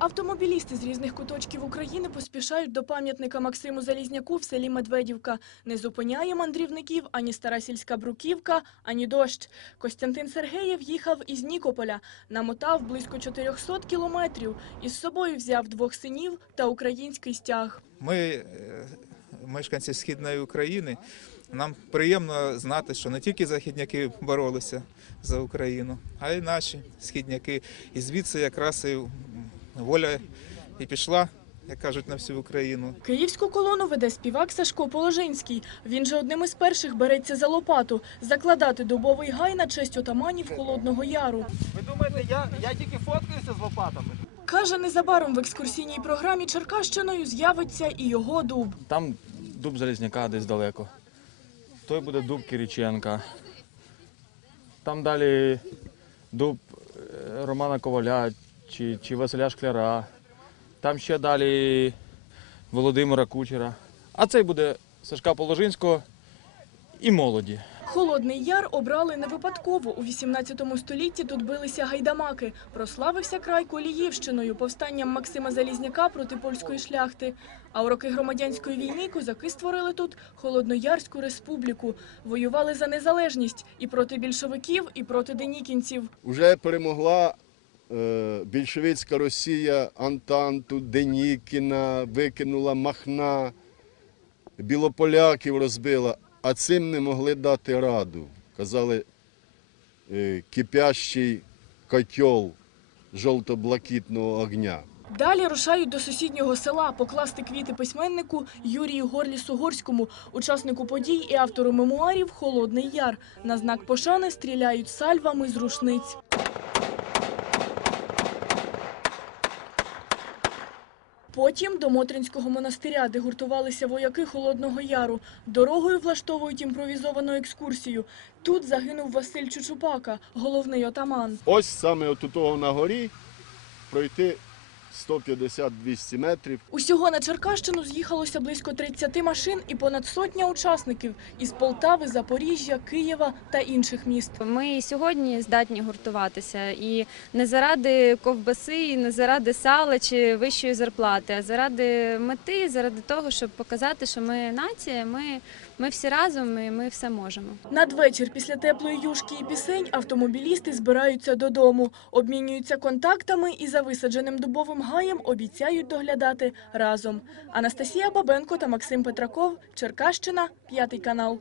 Автомобілісти з різних куточків України поспішають до пам'ятника Максиму Залізняку в селі Медведівка. Не зупиняє мандрівників ані стара сільська бруківка, ані дощ. Костянтин Сергеєв їхав із Нікополя, намотав близько 400 кілометрів. Із собою взяв двох синів та український стяг. Ми, е, мешканці Східної України, нам приємно знати, що не тільки західняки боролися за Україну, а й наші східняки. І звідси якраз і воля і пішла, як кажуть, на всю Україну. Київську колону веде співак Сашко Положинський. Він же одним із перших береться за лопату – закладати дубовий гай на честь отаманів Холодного Яру. Ви думаєте, я, я тільки фоткаюся з лопатами? Каже, незабаром в екскурсійній програмі Черкащиною з'явиться і його дуб. Там дуб Залізняка десь далеко. Той буде дуб Кириченка. Там далі дуб е, Романа Коваля чи, чи Василя Шкляра. Там ще далі Володимира Кучера. А цей буде Сашка Положинського і молоді. Холодний Яр обрали не випадково. У 18 столітті тут билися гайдамаки. Прославився край Коліївщиною, повстанням Максима Залізняка проти польської шляхти. А у роки громадянської війни козаки створили тут Холодноярську республіку. Воювали за незалежність і проти більшовиків, і проти денікінців. Уже перемогла більшовицька Росія Антанту, Денікіна, викинула Махна, білополяків розбила, а цим не могли дати раду. Казали, е, кипящий котел жовто-блакитного огня. Далі рушають до сусіднього села покласти квіти письменнику Юрію Горлісу-Горському, учаснику подій і автору мемуарів «Холодний Яр». На знак пошани стріляють сальвами з рушниць. Потім до Мотринського монастиря, де гуртувалися вояки Холодного Яру. Дорогою влаштовують імпровізовану екскурсію. Тут загинув Василь Чучупака, головний отаман. Ось саме отутого на горі пройти 150-200 метрів. Усього на Черкащину з'їхалося близько 30 машин і понад сотня учасників із Полтави, Запоріжжя, Києва та інших міст. Ми сьогодні здатні гуртуватися і не заради ковбаси, і не заради сала чи вищої зарплати, а заради мети, заради того, щоб показати, що ми нація, ми, ми всі разом і ми все можемо. Надвечір після теплої юшки і пісень автомобілісти збираються додому, обмінюються контактами і за висадженим дубовим гаєм обіцяють доглядати разом. Анастасія Бабенко та Максим Петраков, Черкащина, п'ятий канал.